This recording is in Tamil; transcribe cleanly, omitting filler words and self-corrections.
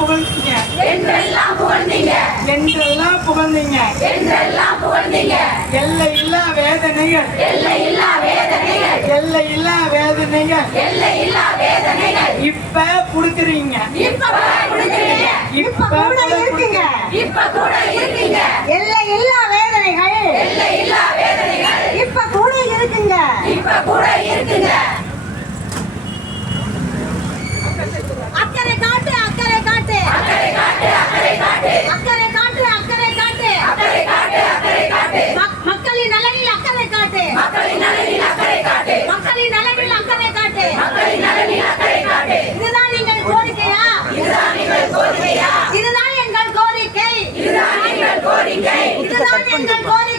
புகழ்ந்தீங்க என்றெல்லாம் புகழ்ந்தீங்க என்றெல்லாம் புகழ்ந்தீங்க என்றெல்லாம் புகழ்ந்தீங்க எல்லையில்லா வேதனைகள் எல்லையில்லா வேதனைகள் எல்லையில்லா வேதனைகள் எல்லையில்லா வேதனைகள் இப்ப குடுக்குறீங்க இப்ப கொடுக்குறீங்க இப்ப கூட இருக்குங்க இப்ப கூட இருக்கீங்க எல்லையில்லா வேதனைகள் எல்லையில்லா வேதனைகள் இப்ப கூட இருக்குங்க இப்ப கூட இருக்குங்க அக்கறை காட்டு அக்கறை காட்டு அக்கறை காட்டு அக்கறை காட்டு அக்கறை காட்டு அக்கறை காட்டு அக்கறை காட்டு அக்கறை காட்டு மக்களின் நலனில் அக்கறை காட்டு மக்களின் நலனில் அக்கறை காட்டு மக்களின் நலனில் அக்கறை காட்டு மக்களின் நலனில் அக்கறை காட்டு இதுதான் எங்கள் கோரிக்கையா இதுதான் எங்கள் கோரிக்கையா இதுதான் எங்கள் கோரிக்கை இதுதான் எங்கள் கோரிக்கை இதுதான் எங்கள் கோரிக்கை